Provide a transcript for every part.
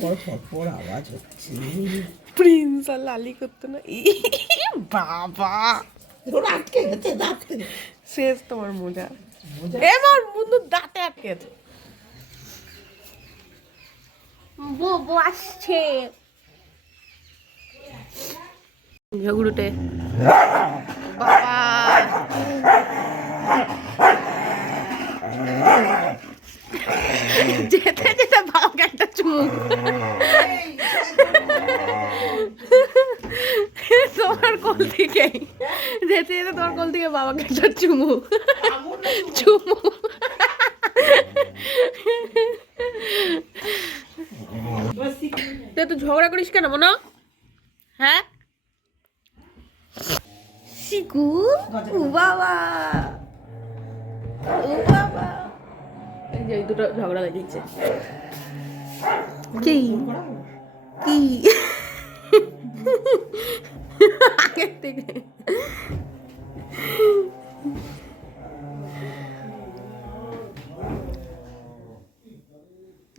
ফড়ফড় আওয়াজ হচ্ছে। প্রিন্স আর লালি করতো না। বাবা ওরা আটকে গেছে দাঁতে। শেষ তোমার মোজা। এবার বন্ধু দাঁতে আটকে গেছে। বউ আসছে ঝগড়ুটে বাবা। যেতে যেতে বাবাকে একটা চুমুক। তোমার কোল থেকে যেতে যেতে তোমার কোল থেকে বাবাকে একটা চুমুক। চুমুক তুই তো ঝগড়া করিস কেন মনে? হ্যাঁ শিকু ও বাবা ও বাবা। এই যে দুটো ঝগড়া লেগেছে। কি কি আগের থেকে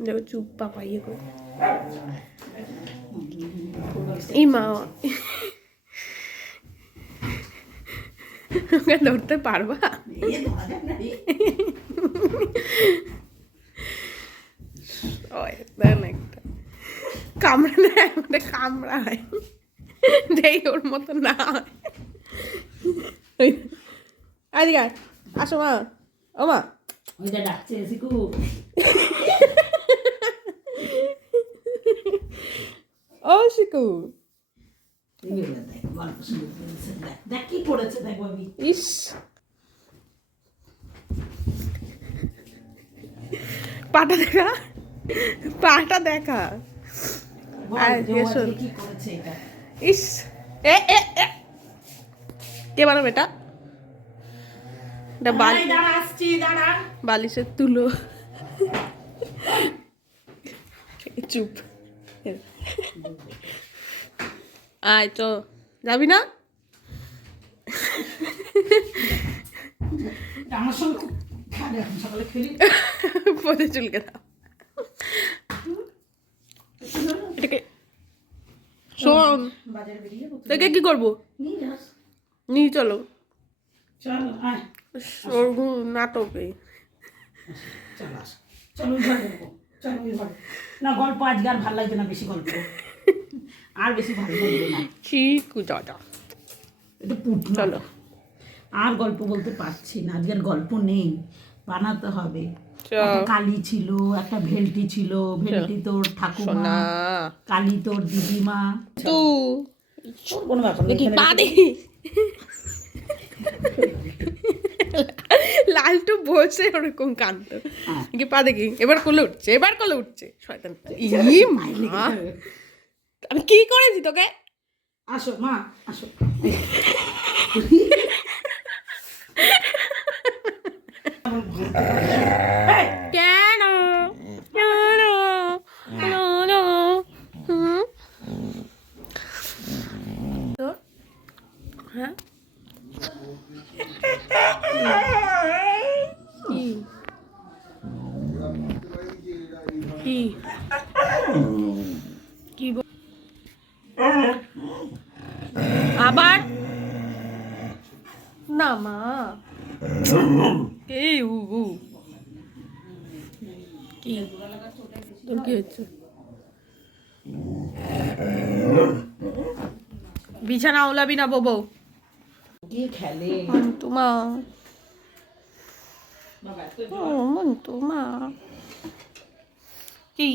দেখো চুপ পাপা ইয়ে করে ইমা ওকে ধরতে পারবা? দেন একটা কামড়া দেয় আমাদের কামড়ায় দেই ওর মতো না হয়। আজকে আসো মা ও মা ডাকছে শিকু। ও শিকু দেখ কি করেছে দেখ ভাবি। ইস পাটা দেখা পাটা দেখা। আর এসো কি করেছে এটা। ইস এ এ এ কে বানাবে এটা? এটা দাঁড়া আসছি দাঁড়া। বালিশের তুলো। চুপ আয় তো যাবি না? আমার সঙ্গে খুব খেলে এখন সকালে খেলি। পরে চুলকে দাও এটাকে। শোন বাজারে বেরিয়ে তোকে কি করবো? নিয়ে যাস। নিয়ে চলো চল আয় নাটকে। চল আস চল ওই ঘরে ঢুকবো। চল ওই ঘরে। না গল্প আজকে আর ভালো লাগবে না বেশি গল্প আর বেশি ভালো লাগবে না। চিকু দাদা এটা পুট চলো। আর গল্প বলতে পারছি না আজকের গল্প নেই বানাতে হবে। চল। একটা কালী ছিল একটা ভেলটি ছিল। ভেলটি তোর ঠাকুমা সোনা কালী তোর দিদিমা। তু কোনো ব্যাপার দেখি পা দে লালটু বসে ওরকম কান্ত কি পা দেখি। এবার কোলে উঠছে এবার কোলে উঠছে শয়তান। ই মা আমি কি করেছি তোকে? আসো মা আসো। কেন হ্যাঁ কি কি কি আবার না মা এই কি তোর কি হচ্ছে? বিছানা ওলাবি না ববো গিয়ে খেলে তোমা তোমা কি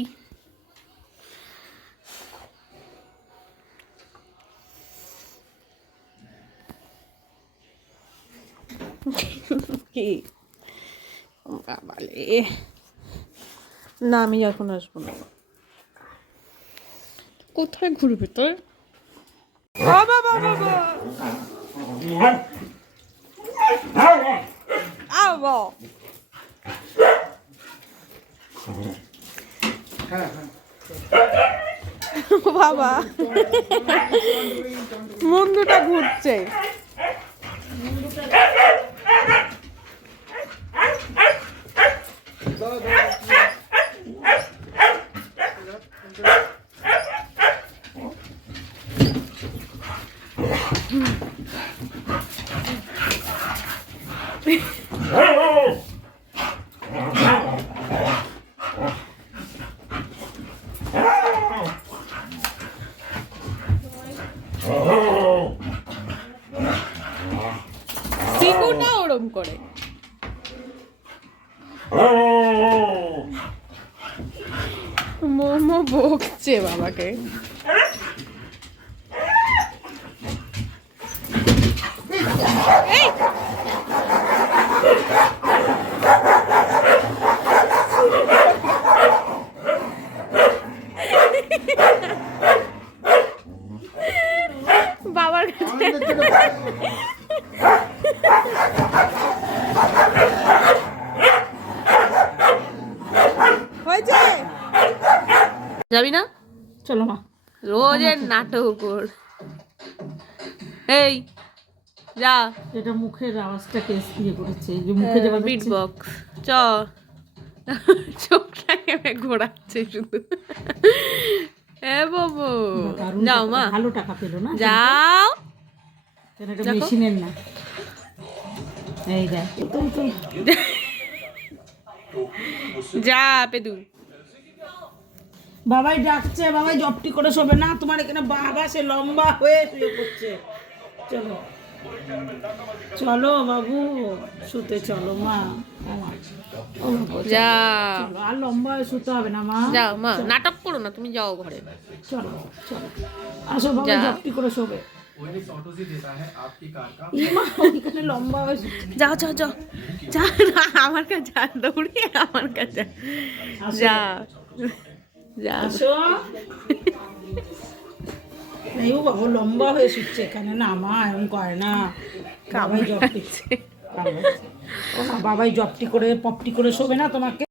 কি বাবালে না আমি এখন আসবো না। কোথায় ঘুরবি তোর? বাবা বাবা বাবা বাবা মুন্ডুটা ঘুরছে। চিকুটা ওরম করে। মোমো বকছে বাবাকে। এই! বাবার কাছে হয়েছে। যাবি না? চলো মা। রোজের নাটক ওর। এই যা, এটা মুখের আওয়াজটা কেস দিয়ে করেছে, এই যে মুখে যাওয়া বিট বক্স। চ চোখটা এভাবে ঘোরাচ্ছে শুধু। এ বাবু যাও মা, ভালো টাকা পেলো না, যাও। এটা মেশিনের না। এই দেখ যা পেদু। বাবাই ডাকছে, বাবাই জপটি করে শোবে না, তোমার এখানে বাবা সে লম্বা হয়ে শুয়ে পড়ছে। চলো চলো বাবু, শুতে চলো মা। ও বাবু, যা চলো, আর লম্বা হয়ে শুতে হবে না মা। যাও মা, নাটক করো না, তুমি যাও ঘরে। চলো চলো, আসো বাবা, যা। জপটি করে শোবে। ইমা, ওইখানে লম্বা হয়ে শুচ্ছে। যাও যাও যাও যা, না আমার কাছে যা, দৌড়িয়ে আমার কাছে যা যা। আসো। এই ও বাবু লম্বা হয়ে শুচ্ছে এখানে, না মা এরকম করে না। বাবাই জপটি, ও না, বাবাই জপটি করে পপটি করে শোবে না তোমাকে।